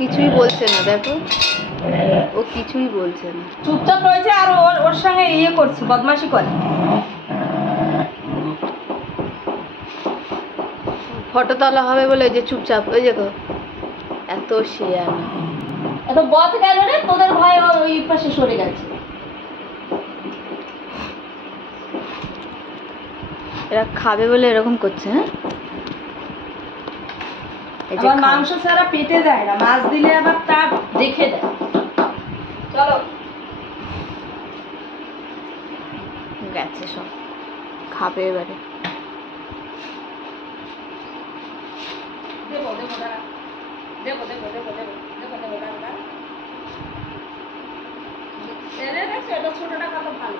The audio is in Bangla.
কিছুই বলছে না, দেখো ও কিছুই বলছে না, চুপচাপ রয়েছে। আর ওর সঙ্গে ইয়ে করছে, বদমাশি করে। ফটো তোলা হবে বলে ওই যে চুপচাপ, ওই দেখো এত শিয়ানা। এত বদ গেল রে, তোদের ভয় ওই পাশে সরে গেছে। এরা খাবে বলে এরকম করছে। হ্যাঁ, এই যে আবার মাংস ছাড়া পেটে যায় না, মাছ দিলে আবার তা রেখে দেয়। চলো, গেছে সব খাবে এবারে। দেবো দেবো দাঁড়া, দেবো দেবো দেবো দেবো দেবো দেবো দাঁড়া দাঁড়া। এটা ছোটটা কত ভালো।